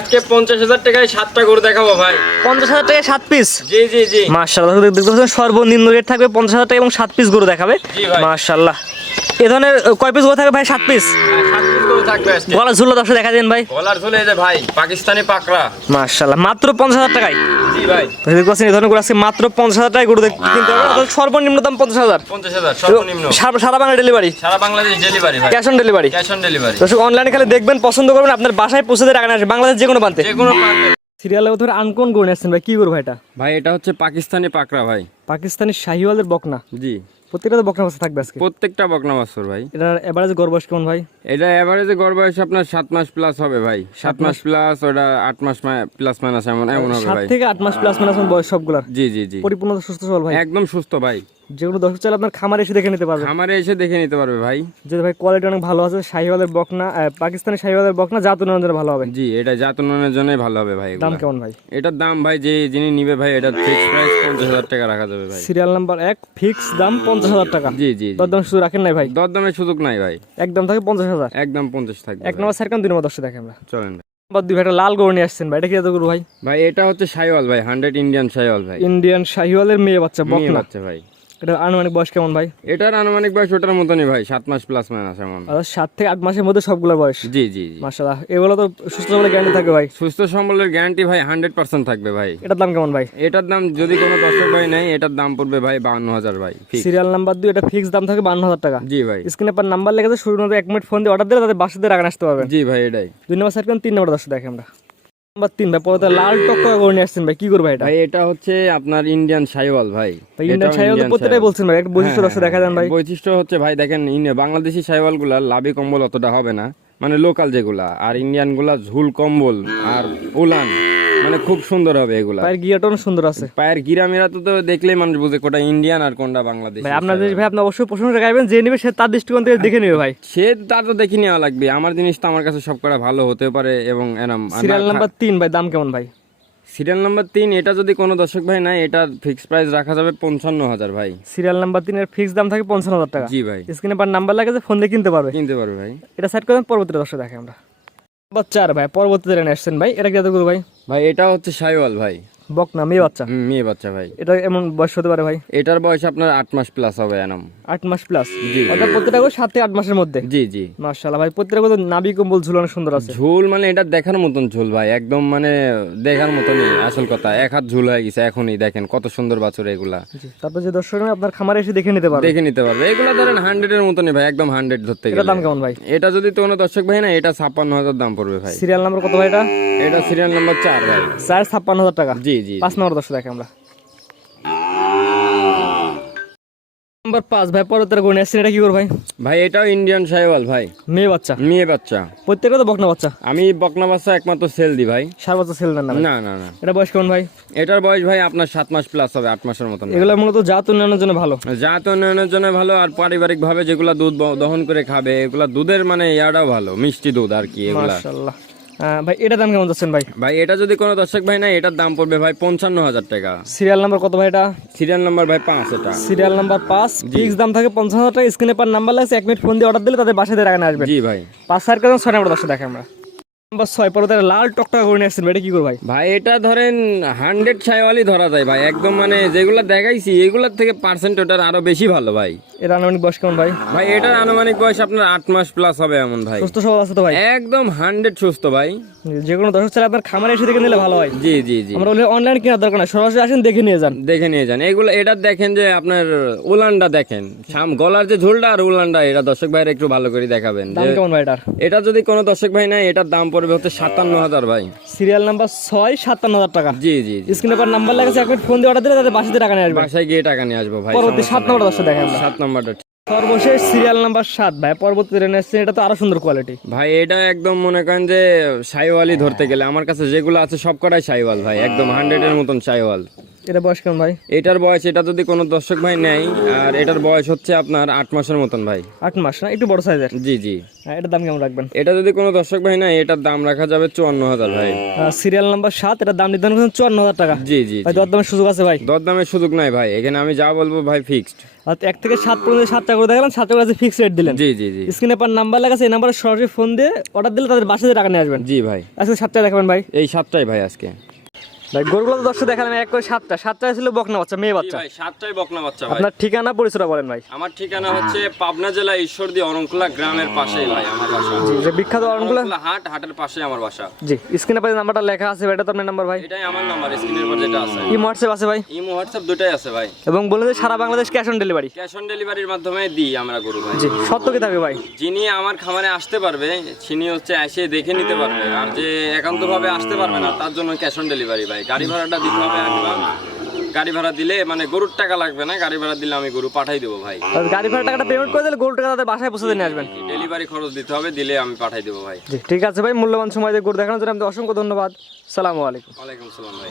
আজকে 50,000 টাকায় 7টা গরু দেখাবো ভাই। 50,000 টাকায় 7 পিস? জি জি জি মাশাআল্লাহ, দেখতে পাচ্ছেন সর্বনিম্ন রেট থাকবে 50,000 টাকা এবং 7 পিস গরু দেখাবে। জি ভাই। মাশাআল্লাহ, এই ধরনের কয় পিস গরু থাকবে ভাই? 7 পিস। 7 পিস গরু থাকবে আজকে। গলা ঝুলো দর্শক দেখা দেন ভাই। গলার ঝুলে এই যে ভাই পাকিস্তানি পাকড়া। মাশাআল্লাহ, মাত্র 50,000 টাকায়। জি ভাই। দেখতে পাচ্ছেন এই ধরনের গরু আজকে মাত্র 50,000 টাকায় গরু কিনতে হবে, অর্থাৎ সর্বনিম্ন দাম 50,000। 50,000 সর্বনিম্ন। সারা বাংলা ডেলিভারি? সারা বাংলাদেশ ডেলিভারি ভাই। Cash on delivery? Cash on delivery. দর্শক অনলাইনে খালি দেখবেন, পছন্দ করবেন, আপনার বাসায় পৌঁছে দিয়ে টাকা নিয়ে আসবে, বাংলাদেশ যে কোনো প্রান্তে। যে কোনো প্রান্তে। সিরিয়ালের ধরে আনকোন গরু নিয়ে আসছেন ভাই, কি গরু ভাই এটা? ভাই এটা হচ্ছে পাকিস্তানি পাকড়া ভাই। পাকিস্তানি শাহিওয়ালের বকনা? জি। প্রত্যেকটা তো বকনা বাচ্চা থাকবে আজকে? প্রত্যেকটা বকনা বাছুর ভাই। এটার এভারেজ গড় বয়স কেমন ভাই? এটা এভারেজে গড় বয়স আপনার 7 মাস প্লাস হবে ভাই। 7 মাস প্লাস, ওটা 8 মাস প্লাস মাইনাস এমন হবে 7 ভাই। থেকে 8 মাস প্লাস মাইনাস বয়স সবগুলার? জি জি জি। পরিপূর্ণ সুস্থ সবল ভাই? একদম সুস্থ ভাই। যেগুলো দর্শক চাইলে আপনার খামারে এসে দেখে নিতে পারবে? খামারে এসে দেখে নিতে পারবে ভাই। যদি ভাই কোয়ালিটি অনেক ভালো আছে, শাহিওয়ালের বকনা, পাকিস্তানি শাহিওয়ালের বকনা, জাত উন্নয়নের ভালো হবে? জি, এটা জাত উন্নয়নের জন্যই ভালো হবে ভাই। দাম কেমন ভাই? এটার দাম ভাই যিনি নিবে ভাই, এটা ফিক্স প্রাইস 50,000 টাকা রাখা যাবে ভাই। সিরিয়াল নাম্বার 1, ফিক্স দাম 50,000 টাকা। জি জি। দরদাম শুধু রাখেন নাই ভাই? দরদামের সুযোগ নাই ভাই। একদম থাকে 50,000? একদম 50 থাকবে। এক নম্বর সাইকেল 2 নম্বর দর্শক দেখে আমরা। চলেন ভাই। নাম্বার 2 ভাই, একটা লাল গরু নিয়ে আসছেন ভাই, এটা কি এত গরু ভাই? ভাই এটা হচ্ছে শাহিওয়াল ভাই, 100 ইন্ডিয়ান শাহিওয়াল ভাই। ইন্ডিয়ান শাহিওয়ালের মেয়ে বাচ্চা মেয়ে বকনা? বাচ্চা ভাই। এটা আনুমানিক বয়স কেমন ভাই? এটার আনুমানিক বয়স ওটার মতনই ভাই, 7 মাস প্লাস মাইনাস এমন। 7 থেকে 8 মাসের মধ্যে সবগুলোর বয়স? জি জি জি। মাশাআল্লাহ, এগুলো তো সুস্থ সবল গ্যারান্টি থাকে ভাই? সুস্থ সম্বলের গ্যারান্টি ভাই 100% থাকবে ভাই। এটার দাম কেমন ভাই? এটার দাম যদি কোনো দর্শক ভাই নেয়, এটার দাম পড়বে ভাই 52,000 ভাই। সিরিয়াল নাম্বার 2, এটা ফিক্স দাম থাকে 52,000 টাকা? জি ভাই। স্ক্রিনে পর নাম্বার লেখা আছে, শুরু মধ্যে 1 মিনিট ফোন দিয়ে অর্ডার দিলে তাদের বাসাতে টাকা আসতে পারবেন। জি ভাই এটাই। 2 নম্বর সাইকেল 3 নম্বর দর্শক দেখে আমরা। নাম্বার 3 ভাই, পরে লাল টকটকা গরু নিয়ে আসছেন ভাই, কি করবে এটা? ভাই এটা হচ্ছে আপনার ইন্ডিয়ান শাহিওয়াল ভাই। ইন্ডিয়ান শাহিওয়াল তো প্রত্যেকটাই বলছেন ভাই, একটা বৈশিষ্ট্য দর্শক দেখা দেন ভাই। বৈশিষ্ট্য হচ্ছে ভাই দেখেন, বাংলাদেশি শাহিওয়াল গুলা লাভি কম্বল অতটা হবে না, মানে লোকাল যেগুলা, আর ইন্ডিয়ান গুলা ঝুল কম্বল আর উলান, মানে খুব সুন্দর হবে এগুলা। পায়ের গিয়াটা অনেক সুন্দর আছে। পায়ের গিরামিরা তো দেখলেই মানুষ বুঝে কোনটা ইন্ডিয়ান আর কোনটা বাংলাদেশি। ভাই আপনাদের ভাই, আপনি অবশ্যই প্রশংসা গাইবেন, যে নেবে সে তার দৃষ্টিকোণ থেকে দেখে নেবে ভাই। সে তার তো দেখে নেওয়া লাগবে, আমার জিনিসটা আমার কাছে সব কটা ভালো হতে পারে এবং এরম। সিরিয়াল নাম্বার 3 ভাই, দাম কেমন ভাই? সিরিয়াল নাম্বার 3, এটা যদি কোনো দর্শক ভাই নাই, এটা ফিক্স প্রাইস রাখা যাবে 55,000 ভাই। সিরিয়াল নাম্বার 3 এর ফিক্স দাম থাকে 55,000 টাকা? জি ভাই। স্ক্রিনে পর নাম্বার লাগে, ফোন দিয়ে কিনতে পারবে ভাই। এটা সাইড করেন, পরবর্তী দর্শক দেখে আমরা। নাম্বার 4 ভাই, পরবর্তীতে নিয়ে আসছেন ভাই, এটা কি এত গরু ভাই? ভাই এটা হচ্ছে শাহিওয়াল ভাই। বকনা মেয়ে বাচ্চা? মেয়ে বাচ্চা ভাই। এটা এমন বয়স হতে পারে ভাই? এটার বয়স আপনার 8 মাস প্লাস হবে এনাম। 8 মাস প্লাস? জি। অর্থাৎ প্রত্যেকটা গরু 7 থেকে 8 মাসের মধ্যে? জি জি। মাশাআল্লাহ ভাই, প্রত্যেকটা গরু নাভি কম্বল ঝুলানো সুন্দর আছে। ঝুল মানে এটা দেখার মতন ঝুল ভাই, একদম মানে দেখার মতনই আসল কথা। 1 হাত ঝুল হয়ে গেছে এখনই, দেখেন কত সুন্দর বাছুর এগুলা। তারপর যে দর্শক আপনার খামারে এসে দেখে নিতে পারবে? দেখে নিতে পারবে। এগুলা ধরেন 100 এর মতনই ভাই, একদম 100 ধরতে গেলে। এটার দাম কেমন ভাই? এটা যদি কোনো দর্শক ভাই না, এটা 56,000 দাম পড়বে ভাই। সিরিয়াল নাম্বার কত ভাই এটা? এটা সিরিয়াল নাম্বার 4 ভাই। 56,000 টাকা? জি জি। 5 নম্বর দর্শক দেখে আমরা। নাম্বার 5 ভাই, পরবর্তী গরু নিয়ে আসছেন, এটা কি গরু ভাই? ভাই এটাও ইন্ডিয়ান শাহিওয়াল ভাই। মেয়ে বাচ্চা? মেয়ে বাচ্চা। প্রত্যেকটা তো বকনা বাচ্চা? আমি বকনা বাচ্চা একমাত্র সেল দি ভাই। সার বাচ্চা সেল না? না না না। এটা বয়স কেমন ভাই? এটার বয়স ভাই আপনার 7 মাস প্লাস হবে, 8 মাসের মতন। এগুলো মূলত জাত উন্নয়নের জন্য ভালো? জাত উন্নয়নের জন্য ভালো, আর পারিবারিক ভাবে যেগুলা দুধ দহন করে খাবে, এগুলা দুধের মানে ইয়াটাও ভালো, মিষ্টি দুধ আর কি এগুলা। মাশাআল্লাহ ভাই, এটা দাম কেমন যাচ্ছেন ভাই? ভাই এটা যদি কোনো দর্শক ভাই না, এটার দাম পড়বে ভাই 55,000 টাকা। সিরিয়াল নাম্বার কত ভাই এটা? সিরিয়াল নাম্বার ভাই 5 এটা। সিরিয়াল নাম্বার 5, ফিক্স দাম থাকে 55,000 টাকা। স্ক্রিনে পর নাম্বার লাগছে, 1 মিনিট ফোন দিয়ে অর্ডার দিলে তাদের বাসায় টাকা নিয়ে আসবে। জি ভাই। 5 সাইড করেন, 6 নম্বর দর্শক দেখে আমরা। নাম্বার 6, পরবর্তী লাল টকটকা করে নিয়ে আসছেন ভাই, এটা কি করবে ভাই? ভাই এটা ধরেন 100 শাহিওয়ালই ধরা যায় ভাই, একদম মানে যেগুলা দেখাইছি এগুলার থেকে পার্সেন্ট ওটার আরো বেশি ভালো ভাই। এর আনুমানিক বয়স কেমন ভাই? ভাই এটার আনুমানিক বয়স আপনার 8 মাস প্লাস হবে এমন ভাই। সুস্থ সবল আছে তো ভাই? একদম 100 সুস্থ ভাই। যে কোনো দর্শক চাইলে আপনার খামারে এসে দেখে নিলে ভালো হয়। জি জি জি। আমরা বলি অনলাইন কেনার দরকার নাই, সরাসরি আসেন দেখে নিয়ে যান। দেখে নিয়ে যান এগুলো। এটা দেখেন যে আপনার উলানটা দেখেন, গলার যে ঝোলটা আর উলানটা, এটা দর্শক ভাইয়ের একটু ভালো করে দেখাবেন। দাম কেমন ভাই এটার? এটা যদি কোনো দর্শক ভাই নাই, এটার দাম পড়বে হচ্ছে 57,000 ভাই। সিরিয়াল নাম্বার 6, 57,000 টাকা? জি জি জি। স্ক্রিনে পর নাম্বার লাগাছে, এক মিনিট ফোন দিয়ে অর্ডার দিলে তাদের বাসাতে টাকা নিয়ে আসবে। বাসায় গিয়ে টাকা নিয়ে আসবো ভাই। পরবর্তী 7 নম্বর দর্শক দেখেন আমরা। 7 নাম্বারটা। সর্বশেষ সিরিয়াল নাম্বার 7 ভাই, পরবর্তী রেনে আসছে, এটা তো আরো সুন্দর কোয়ালিটি ভাই। এটা একদম মনে করেন যে শাহিওয়ালই ধরতে গেলে আমার কাছে যেগুলো আছে সব কটাই শাহিওয়াল ভাই, একদম 100 এর মতন শাহিওয়াল। এটা বয়স কেমন ভাই? এটার বয়স, এটা যদি কোনো দর্শক ভাই নেয়, আর এটার বয়স হচ্ছে আপনার 8 মাসের মতন ভাই। 8 মাস না, একটু বড় সাইজের। জি জি। হ্যাঁ, এটার দাম কেমন রাখবেন? এটা যদি কোনো দর্শক ভাই নেয়, এটার দাম রাখা যাবে 54,000 ভাই। সিরিয়াল নাম্বার 7, এটার দাম নির্ধারণ করেছেন 54,000 টাকা। জি জি। ভাই দরদামের সুযোগ আছে ভাই? দরদামের সুযোগ নাই ভাই, এখানে আমি যা বলবো ভাই ফিক্সড। আর 1 থেকে 7 পর্যন্ত 7টা করে দেখালাম, 7টা করে ফিক্স রেট দিলেন। জি জি জি। স্ক্রিনে পার নাম্বার লাগা আছে, এই নাম্বারে সরাসরি ফোন দিয়ে অর্ডার দিলে তাদের বাসায় টাকা নিয়ে আসবেন। জি ভাই। আজকে 7টা দেখাবেন ভাই? এই 7টাই ভাই আজকে। ভাই গরুগুলো তো দর্শক দেখালাম এক করে 7টা ছিল বকনা বাচ্চা, মেয়ে জি বাচ্চা। ভাই, 7টাই বকনা বাচ্চা ভাই। আপনার ঠিকানা পরিচয়টা বলেন ভাই? আমার ঠিকানা হচ্ছে পাবনা জেলা ঈশ্বরদী অরণকুলা গ্রামের পাশেই ভাই আমার বাসা। যে বিখ্যাত অরণকুলা হাটের পাশেই আমার বাসা। জি, স্ক্রিনে পাশে নাম্বারটা লেখা আছে ভাই, এটা তো আপনার নাম্বার ভাই? এটাই আমার নাম্বার, স্ক্রিনের উপর যেটা আছে। কি হোয়াটসঅ্যাপ আছে ভাই? ইমো হোয়াটসঅ্যাপ দুটাই আছে ভাই। এবং বলেন যে সারা Bangladesh cash on delivery. Cash on ডেলিভারির মাধ্যমে দিই আমরা গরু ভাই। জি, সত্য কি থাকবে ভাই? যিনি আমার খামারে আসতে পারবে তিনি হচ্ছে এসে দেখে নিতে পারবে, আর যে একান্তভাবে আসতে পারবে না তার জন্য ক্যাশ অন ডেলিভারি ভাই। গাড়ি ভাড়াটা দিতে হবে একবার, গাড়ি ভাড়া দিলে মানে গরুর টাকা লাগবে না, গাড়ি ভাড়া দিলে আমি গরু পাঠাই দেবো ভাই। আর গাড়ি ভাড়া টাকাটা পেমেন্ট করে দিলে গরুর টাকা তাদের বাসায় পৌঁছে দিয়ে নিয়ে আসবেন। ডেলিভারি খরচ দিতে হবে, দিলে আমি পাঠাই দেবো ভাই। জি ঠিক আছে ভাই, মূল্যবান সময় দিয়ে গরু দেখানোর জন্য আপনাদের অসংখ্য ধন্যবাদ। সালামু আলাইকুম। ওয়ালাইকুম আসসালাম ভাই।